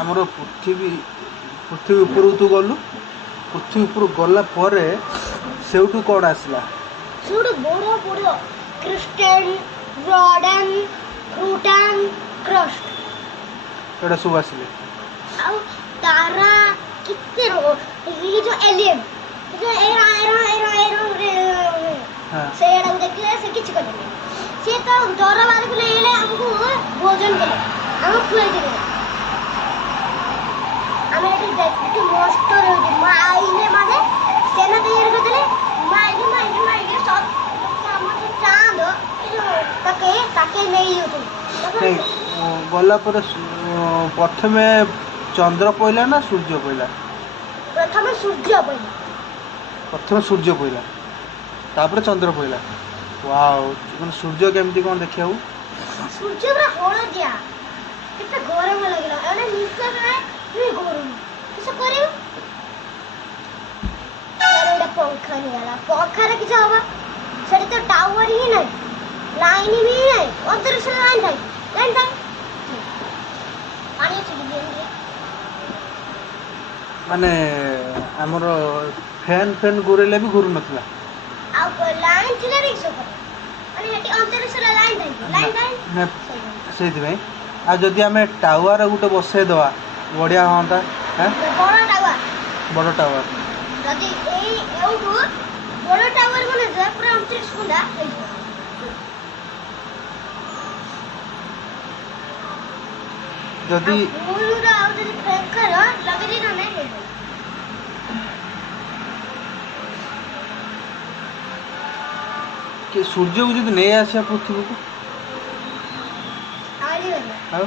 ଆମର ପୃଥିବୀ ଉପରକୁ ତୁ ଗଲୁ, ପୃଥିବୀ ଉପରକୁ ଗଲା ପରେ ସେଇଠୁ କ'ଣ ଆସିଲା? ସେଇଠୁ ବଡ଼ ବଡ଼ କ୍ରିଷ୍ଟାଲ, ରଡନ୍, ପ୍ଲୁଟନ୍, କ୍ରଷ୍ଟ ଏଇଟା ସବୁ ଆସିଲେ। ଆଉ ତାରା କେତେ ये जो एलियन जो ସେଇଟାକୁ ଦେଖିଲେ ସେ କିଛି କରିବେ। ସେ ତ ଡର ବାହାରକୁ ନେଇଗଲେ ଆମକୁ ଭୋଜନ କଲେ, ଆମକୁ ଖୁଆଇ ଦେଲେ। ଆମେ ଏଠି ଦେଖିକି ନଷ୍ଟ ରହିଛୁ ମାଇଲେ ମାନେ ସେନା ତିଆରି କରିଦେଲେ ମାଇଲେ ଆମର ଯୋଉ ଚାନ୍ଦ ତାକେ ନେଇଯାଉଛନ୍ତି। ଗଲା ପରେ ପ୍ରଥମେ ଚନ୍ଦ୍ର ପଇଲା ନା ସୂର୍ଯ୍ୟ ପଇଲା? ପ୍ରଥମେ ସୂର୍ଯ୍ୟ ପଇଲା। ପ୍ରଥମେ ସୂର୍ଯ୍ୟ ପଇଲା, ତାପରେ ଚନ୍ଦ୍ର ପଇଲା। ୱାଓ, ମାନେ ସୂର୍ଯ୍ୟ କେମିତି କ'ଣ ଦେଖିବାକୁ? ସୂର୍ଯ୍ୟ ପୁରା ହଳଦିଆ, କେତେ ଗରମ ଲାଗିଲା। ଏଣେ ନିଶ୍ୱାସ ନାହିଁ, ଗରମ କିସ କରିବୁ? ଗୋଟେ ପଙ୍ଖା ନେଇଗଲା, ପଙ୍ଖାରେ କିଛି ହବ? ସେଠି ତ ଟାୱାର ହିଁ ନାହିଁ, ଲାଇନ ବି ନାହିଁ, ଅଦୃଶ୍ୟ ଲାଇନ ଥାଏ ପାଣି ଅଛି। ମାନେ ଆମର ଫ୍ୟାନ୍ ଘୁରେଇଲେ ବି ଘୁରୁ ନଥିଲା। ଆଉ ଲାଇନ ଥିଲେ ବି କିସ କରେ? ମାନେ ସେଠି ଅଦୃଶ୍ୟ ଲାଇନ ଥାଏ ସେଇଥିପାଇଁ। ଆଉ ଯଦି ଆମେ ଟାୱାର ଗୋଟେ ବସେଇଦେବା ବଢ଼ିଆ ହୁଅନ୍ତା। ବଡ଼ ଟାୱାର ଯଦି ଏଇଠୁ ବଡ଼ ଟାୱାର ବନେଇଦେବା ପୁରା 29 ଗୁଣ୍ଡା ହେଇଯିବ। ଯଦି ସୂର୍ଯ୍ୟକୁ ଯଦି ନେଇ ଆସିବା ପୃଥିବୀକୁ, ଆଉ